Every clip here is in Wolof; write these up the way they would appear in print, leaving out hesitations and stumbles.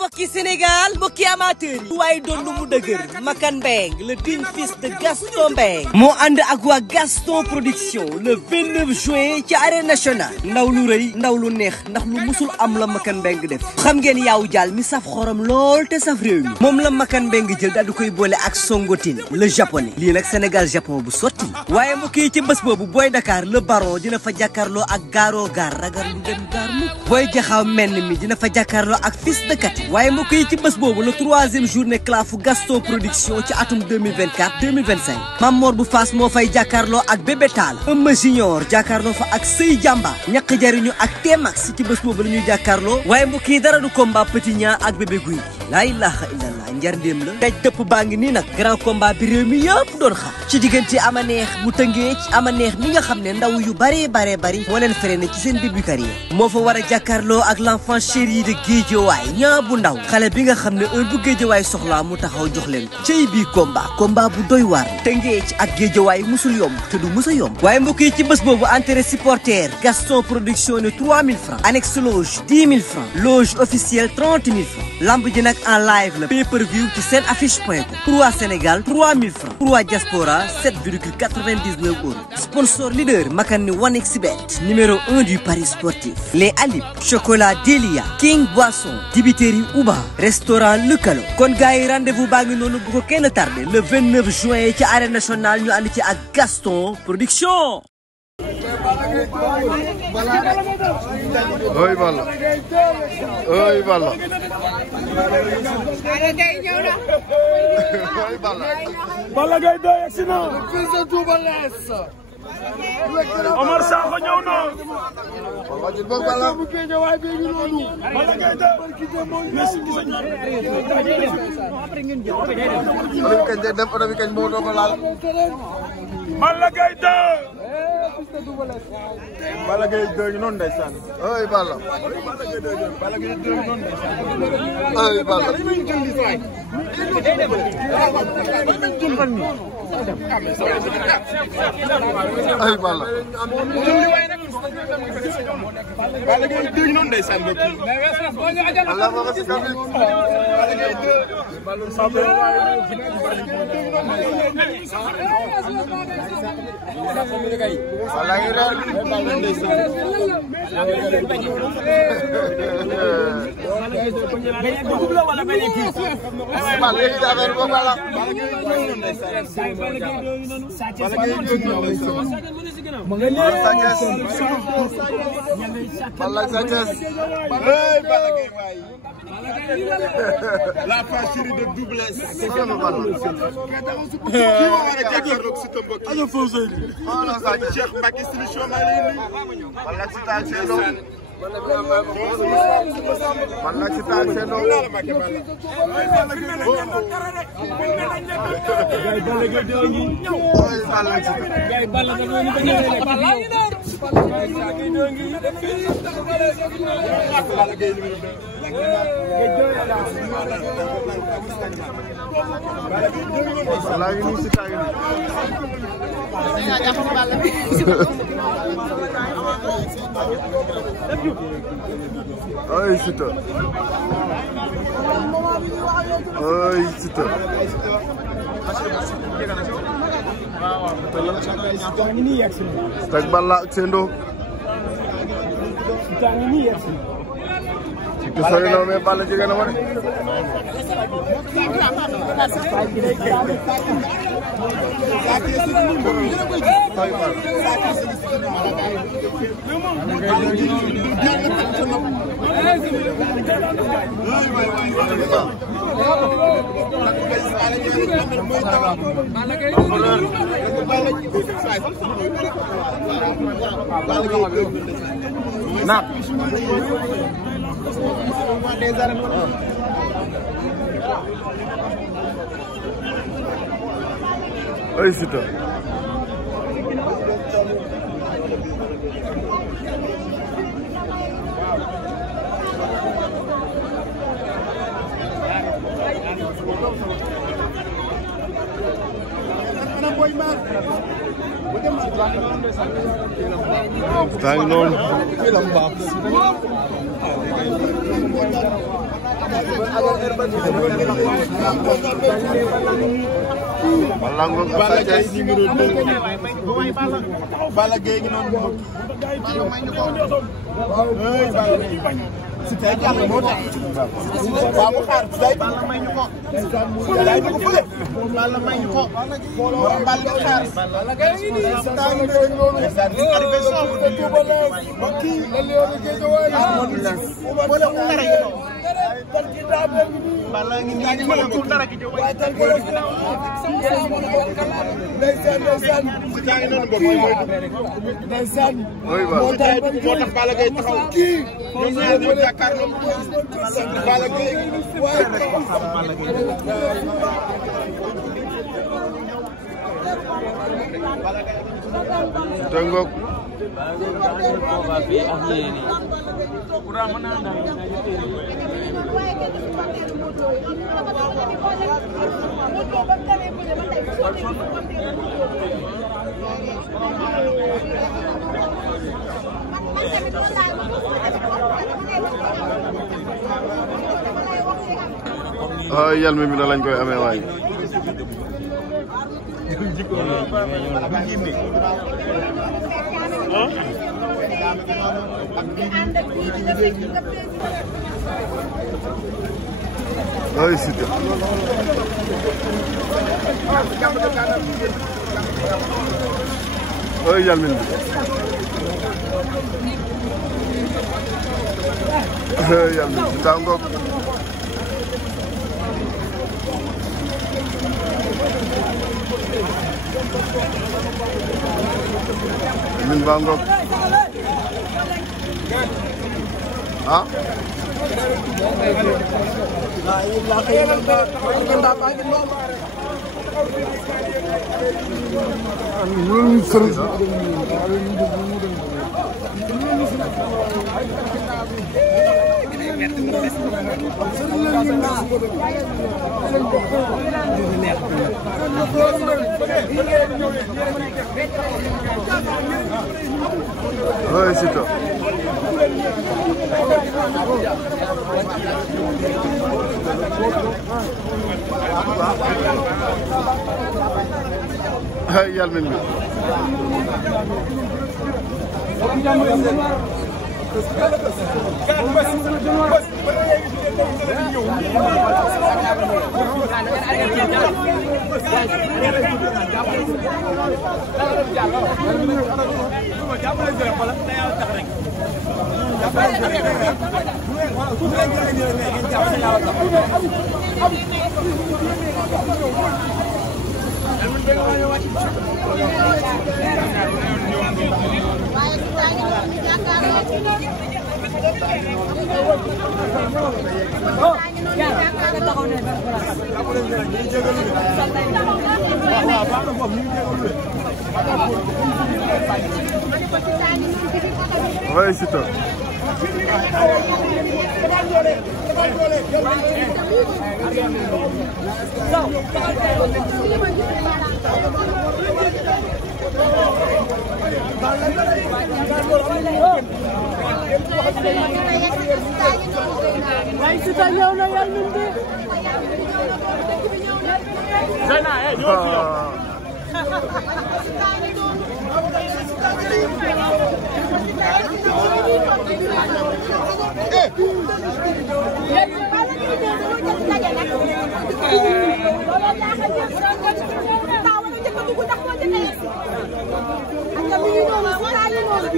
mbokki Sénégal mbokki amateur yi waaye doon lu mu dëgër Makan Mbengue le digne fils de Gaston Mbengue moo ànd ak waa Gaston production le 29 juin ci arène nationale ndaw lu rëy ndaw lu neex ndax lu musul am la Makan Mbengue def xam ngeen yaawu jaal mi saf xorom lool te saf réew mi moom la Makan Mbengue jël daal di koy boole ak Songotine le japonais lii nag Sénégal Japon bu sotti waaye mbokk yi ci bés boobu Boy Dakar le baron dina fa jàkkaarloo ak gaaroo gaar ragar lu dem gaar mu Boy Jaxaw menn mi dina fa jàkkaarloo ak fils de Kati waaye mbokk yi ci bés boobu le 3e journée clafu Gaston production ci atum 2024-2025 Mamor bu Fass moo fay jàkkaarloo ak Bébé Tall Eumeu Junior jàkkaarloo fa ak Sey Jàmba ñaq jariñu ak T-Max ci bés boobu la ñuy jàkkaarloo waaye mbokk yi dara du combat Petit Niang ak Bébé Gouy laa ilaha illallah njarndéem la daj dëpp baa ngi nii nag grand combat bi réew mi yëpp doon xam ci diggante ama neex bu tëngee ci ama neex mi nga xam ne ndaw yu bari moo leen freiné ci seen début carrière moo fa war a jàkkaarloo ak l'enfant chéri de Guédiawaye ñaa bu ndaw xale bi nga xam ne heure bu Guédiawaye soxlaa mu taxaw jox leen ko cey bii combat bu doy waar tëngee ci ak Guédiawaye musul yomb te du musa yomb waaye mbokk yi ci bés boobu entrée supporter Gaston production ne 3000 francs annexe loge 10 000 francs loge officielle 30 000 francs lamb ji nag en live la pay-per-view ci seen affiche.com pour waa Sénégal 3000 francs pour waa diaspora 7,99 euros sponsor leader Makan ni 1xBet numéro 1 du paris sportif les Alib chocolat Delia King Boisson dibiterie Uba restaurant Lukalo kon gars yi rendez-vous baa ngi noonu bu ko kenn tardé le 29 juin ci arène nationale ñu ànd ci ak Gaston production. Oy Balla oy Balla oy Balla Balla Gaye 2 yegsi na fils de Double Less Omar Sakho ñëw na wajil bo Balla bu Guédiawaye bi ngi noonu Balla Gaye 2 merci gisa ñor après ngeen jël oto bi kañ dem oto bi kañ moo doo ko laal Balla Gaye 2 Balla Gaye 2 noonu ndeysaan oy Balla Balla Gaye 2 noonu ndeysaan oy Balla ay Balla Balla Gaye 2 noonu ndeysaan Allah ma ko ci kamit Balla Gaye 2 Balla ngi reer Balla léegi affaire boobu Balla Balla Sathiès la face chérie de Double Less kii moo war a jàkkaarloog si tëmb ak año fawsey Cheikh Mbacke solution maa ngi lay nuyu Balla ci taal seen doom Balla ci taal seen doom Balla ngi nii si taal ay Siteu ay Siteu teg Balla ak Sendo Siteu sori na mais Balla jege na ma de na ay Siteu taa ngi noonu Balla ngoog Balla Gaye numéro 2 Balla Gaye ngi noonu si tey jàll moo tax waaw mu xaar day Balla may ñu ko day ñu ko fële Balla may ñu ko Balla xaar Balla Gaye ngi nii si taa ngi dégg noonu arrivé son ba kii la leew géej waay wala mu dara gi tan ki daa bëgg Balla ngi nii wala mu dara gi waay tan ko ndeysaan ndeysaan si taa ngi noonu ba mooy ndeysaan moo tax Balla Gaye taxaw kii ñoom ñaar ñu jàkkaarloo Balla Gaye waay Tengok yal mi na lañ koy amee waay ay Siteu ay yal min ay yal min Siteu ngok min bangok ah ay Siteu ay yal min ay Siteu waaye Siteu ñëw na yal min bi Zeyna ñëw ci yow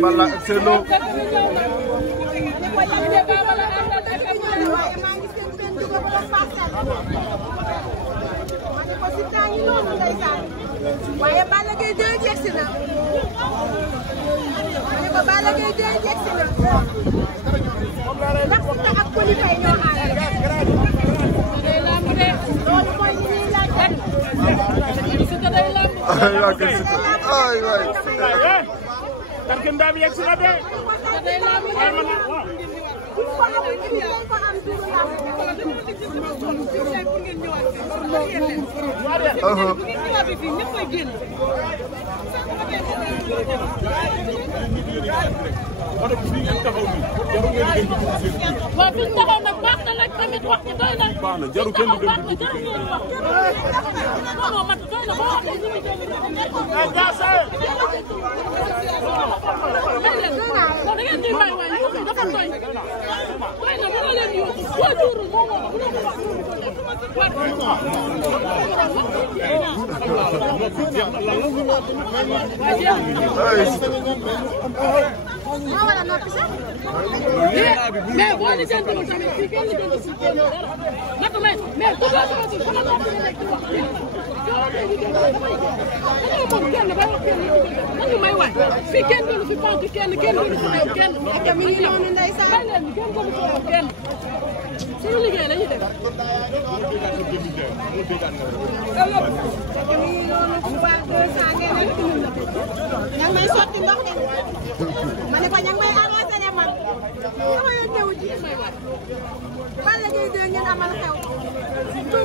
Balla Selo waaye Balla Gaye 2 jegsi na Balla Gaye 2 jegsi na ndax Siteu ak Coly Faye ñoo ànd loolu mooy li ñuy laaj Siteu day lamb ay waay ay waay Tarkin daam yegg si na de day lamb waaye man waaw baax na nag tamit wax ci doy na. baax na jarul kenn du dem baax na jarul ngeen wax. non non man doy na boo waxee ñu ngi dégg. da ngeen di may waay yuuxu dafa doy. doy na mënoo leen yuuxu boo juurul moo moo mënoo ko wax maa war a noppi sax mais boo ni jënd tamit fii kenn jënd si kenn dara naka may mais ku doon sama si sama noppi la nekk di wax moom kenn bay wax kenn nañu may waay fii kenn doonu fi pantu kenn doonu fi xew kenn ak mi ngi noonu ndeysaan bay leen kenn doonu fi xew kenn suñu liggéey lañuy def ña may sotti ndox de ma ne ko ña may arrosé de man sama yoon teewu ci may waay Balla Gaye 2 ngeen amal xew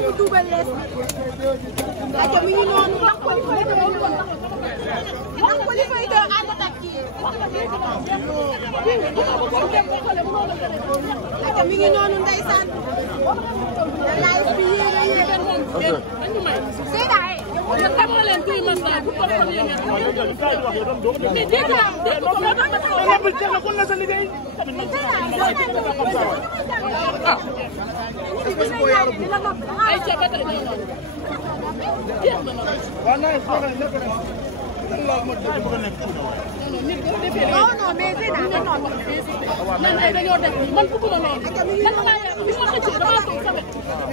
ñu dugal lees ak mi ngi noonu wax ko li fay de ànd ak kii ak mi ngi noonu ndeysaan da live bi yéene moom dañu may Seyda yéen xamoo leen kuy Masla bu ko ko yéene mais dégg naa dégg ko moo tax ma taxaw kon la sa liggéey ay ca ba tey non non mais Seyda man ay dañoo def man bëgguma lool man maa yaa bi ma xëccee dama toog sa wet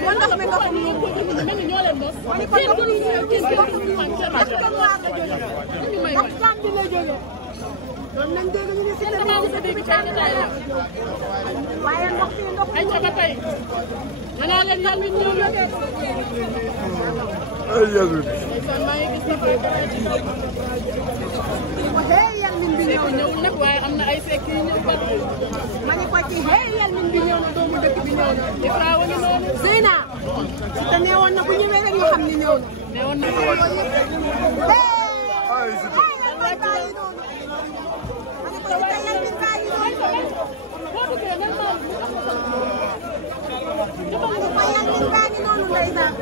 man ndox mi nga ko nii mel ni ñoo leen mos kenn gënu kenn man ñu may waay nañ dégg ñu ngi si dama ko dégg benn tay la waaye ndox fi ndox ay ca ba tey danaa leen yàlla ñu ñëw la ay yàlla maa ngi gis hey Yalmin bi ñëwul nag waaye am na ay fekk yu ñëw bat ma ne ko ci hey Yalmin bi ñëw na doomu dëkk bi ñëw na Ifra wala noonu Zeyna si te neewoon na bu ñëwee rek ñu xam ni ñëw na neewoon na ay si te Yalmin baa ngi noonu ma ne ko si te Yalmin baa ngi noonu boo duggee nan ma ma ne ko Yalmin baa ngi noonu ndeysaan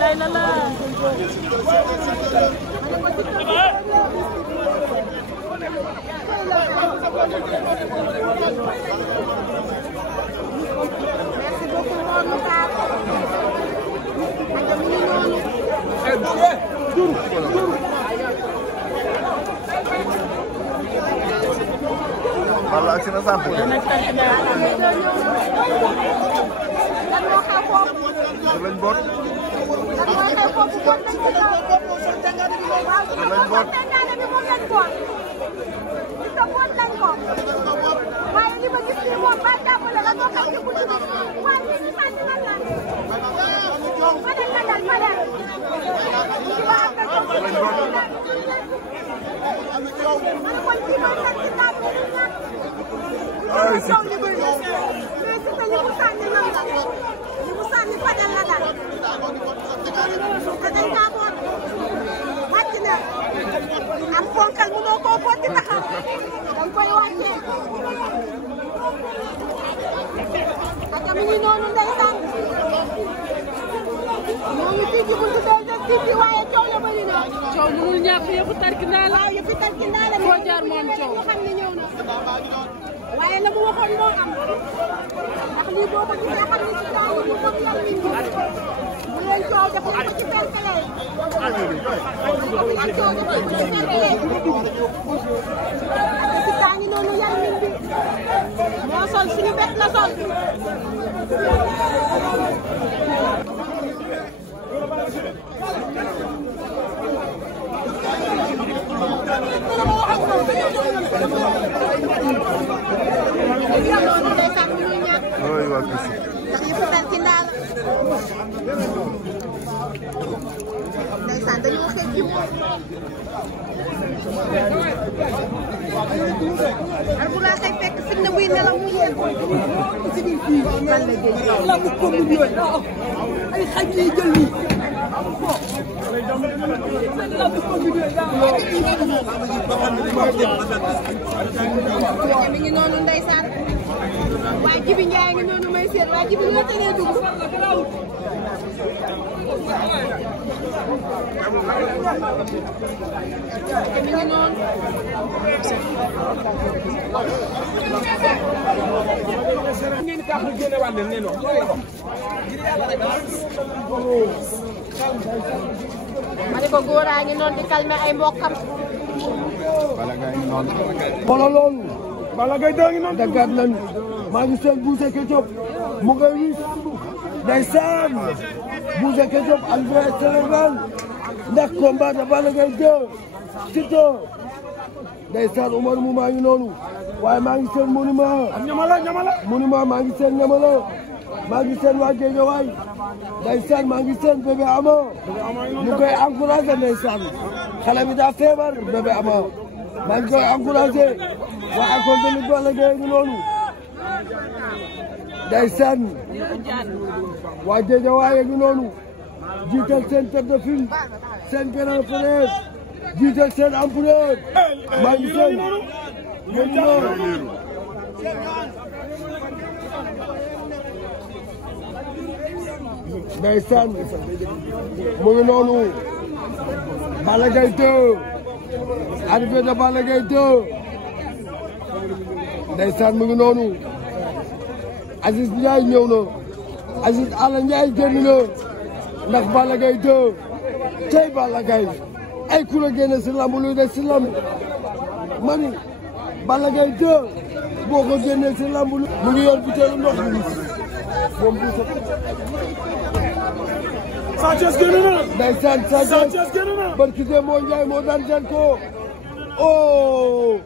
lay la la merci beaucoup Mor Wala ak sina sample lañ bot waaye li ma gis nii moom ba jàppale la doo xam ne bu dul waaye li ñu sant lan la Fadel la dal Fadel waaw ak ko man kon ci ma sant ci taat bi ay si taw li bëri mais si te li mu sànni lan la li mu sànni Fadel la dal te dañ kaa boot wàcc na am ponkal mënoo koo boot di taxaw dañ koy wàccee ak mi ngi noonu ndeysaan ñoo ngi fii ci buntu bi waaye coow la bëri na coow mënul ñàkk yëfu tarkindaa la waaw yëfu tarkindaa la foo jaar moom coow ñu xam ne ñëw na waaye la mu waxoon moo am ndax lii boo ko gisee xam ne ci taal yi moom yàlla mi ngi bu leen coow def ko ci perkele ak coow def ko ci perkele si taa ngi noonu yàlla mi ngi moo sol suñu bet la sol Oi, waa Kër ndax yëfu tarkindaa la ndeysaan dañoo xeex ci bu laa koy fekk fitna buy nelaw mu yee ko ci biir fii Balla Gaye la mu ko mu yooyu ay xaj yi jël nii mi ngi noonu ndeysaan waaye Jibi Njaay ngi noonu may seet waaye Jibi nga tënee dugg mi ngi noonu ngeen tax ñu génne waat leen nee no ma ne ko góoraa ngi noonu di calmer ay mbokkam xoolal loolu Balla Gaye daa ngi noonu daggaat nañu maa ngi seen Boucher Ketchup mu ngay wis ndeysaan Boucher Ketchup Albert Sénégal ndax combat de Balla Gaye 2 Siteu ndeysaan Omar mu maa ngi noonu waaye maa ngi seen monument monument maa ngi seen ñamala maa ngi seen waa Géejawaay ndeysaan maa ngi seen bébé ama ñu koy encouragé ndeysaan xale bi daa feebar bébé ama maa ngi koy encouragé waa école de lutte Balla Gaye ngi noonu ndeysaan waa Géejawaay ngi noonu jiital seen tête de file seen grand frère jiital seen empereur maa ngi seen ñu ngi noonu ndeysaan mu ngi noonu Balla Gaye 2 arrivé de Balla Gaye 2 ndeysaan mu ngi noonu Aziz Ndiaye ñëw na Aziz Alla Ndiaye génn na ndax Balla Gaye 2 tey Balla Gaye ay ku la génne si lamb luy des si lamb mani Balla Gaye 2 boo ko génnee si lamb lu mu ngi yor butéelu ndox bi moom bu Sa Thiès génn na. ndeysaan Sa Thiès génn na. barki de moo Njaay moo daan jël ko oh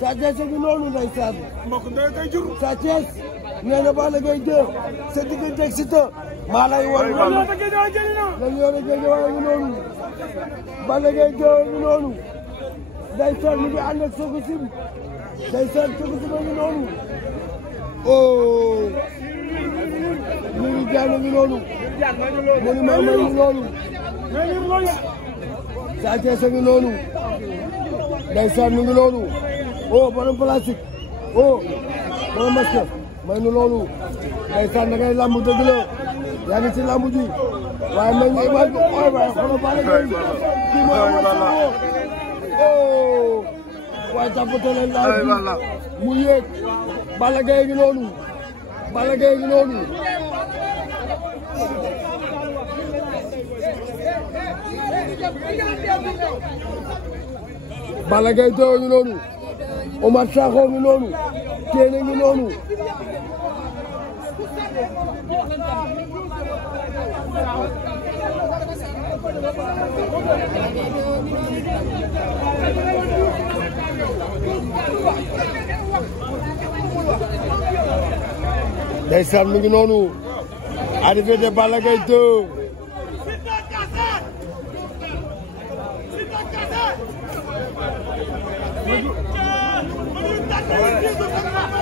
Sa Thiès a ngi noonu ndeysaan mbokk ndey kay jur. Sa Thiès nee na Balla Gaye 2 sa diggante ak Siteu maa lay war noonu la ñu yore Géejawaay ngi noonu Balla Gaye 2 ngi noonu ndeysaan mi ngi ànd ak Sococim ndeysaan Sococim a ngi noonu oh ñu ngi jaan a ngi noonu monument ma ngi noonu Sa Thiès a ngi noonu ndeysaan mi ngi noonu oh borom plastique oh borom masque may nu loolu ndeysaan da ngay lamb dëgg la yaa ngi ci lamb ji waaye may ñu image bi ooy waaye xoolal Balla Gaye kii mooy oh waaye tàppate leen laaj bi mu yéeg Balla Gaye ngi noonu Balla Gaye ngi noonu Balla Gaye 2 ngi noonu Omar Sakho ngi noonu Téene ngi noonu ndeysaan mi ngi noonu arrivé de Balla Gaye 2 Siteu